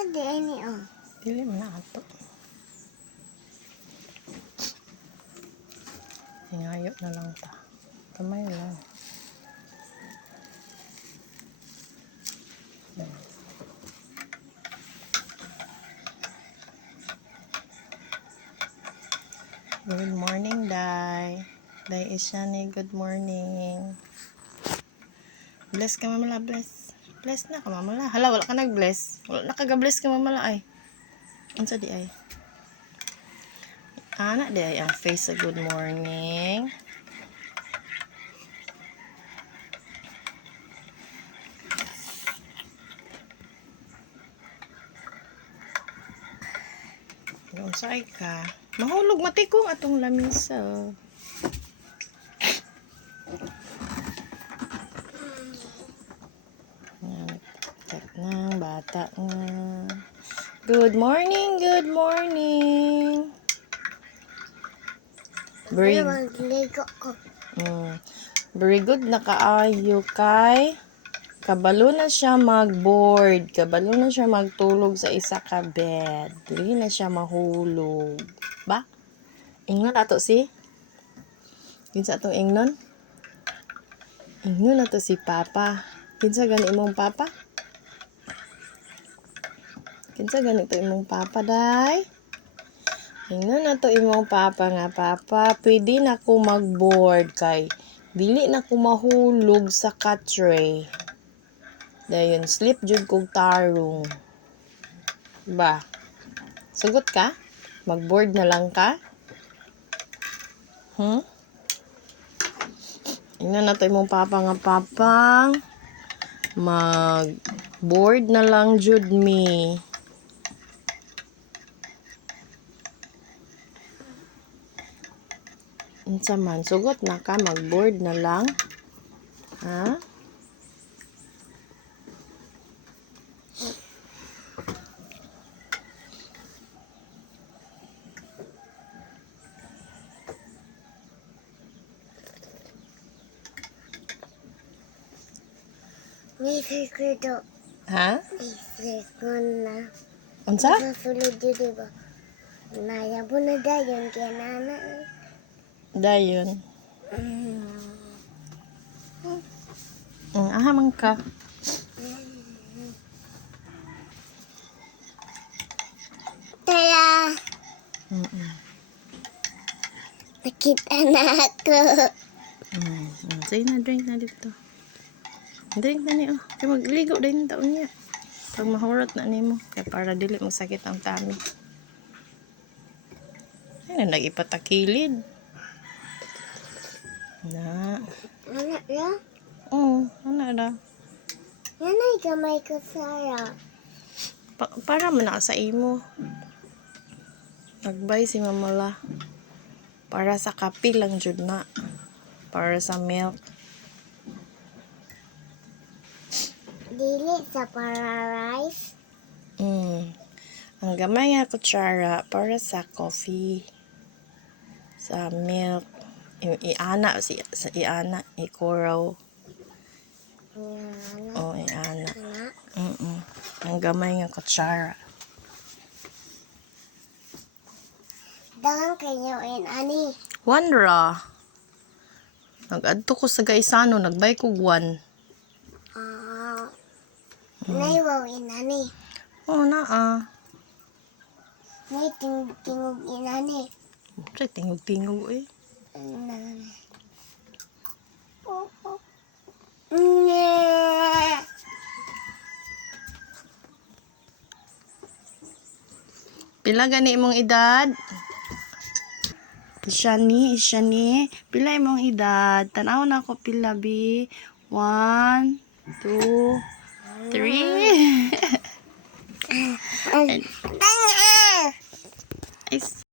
Asa di ini oh. Dili man na ato. Hingayo na lang ta. Kamay lang. Good morning, Day. Day Ishani, good morning. Bless ka, mamala, bless. Bless na ka, mamala. Hala, wala ka nag-bless. Wala nakaga-bless ka, mamala, ay. Unsa di ay? Anak di ay ang face sa good morning. Unsa ay ka? Mahulog matikong atong lamisa. Check ng bata nga. Good morning, good morning. Very, Ligo ko. very good na kaayo kay kabalo na siya mag-board. Kabalo na siya magtulog sa isa ka bed. Dili na siya mahulog. Ba? Ingnon ato si? Kinsa atong ingnon? Ingnon ato si Papa. Kinsa gani imong Papa? Kinsa gani to imong Papa, Day? Ingnon na to imong Papa nga, Papa, pwede na ko mag-board kay dili na ko mahulog sa ka-tray. Dayon, sleep jud kog tarong. Ba? Sugot ka? Mag-board na lang ka? Ingnon na to imong Papa nga, Papa, mag-board na lang jud me. Unsa man, sugot na ka, mag-board na lang. Ha? May sekreto. Ha? May sekreto na. Unsa? Sulod yun diba? Nayabo na dayon kaya nana. Dayon. Aha man ka. Taya. Nakita na ako. Sige na, drink na dito. Drink na niyo. Kaya magligo din taon niya. Pag mahurot na nimo kaya para dili masakit ang tummy. Ay, nag-ipatakilid. Na. Anak ya? Ano na? Yan ay gamay ko, Sarah. Para man na sa imo. Nagbay si mamala. Para sa kape lang jud na. Para sa milk. Dili sa para rice. Ang gamay nga kutsara para sa coffee. Sa milk. Iana si sa iana ikuraw. Iana. Anak. Ang gamay nga kutsara. Dagang kayo in ani. One ra. Nag-adto ko sa Gaisano, nagbay ko one. Naiwaw in ani. Naa. Nay tingog in ani. Sa tingog-tingog eh. Pila gani imong edad? Ishani. Pila imong edad? Tanaw na ako pila, bi. 1, 2, 3. Ay.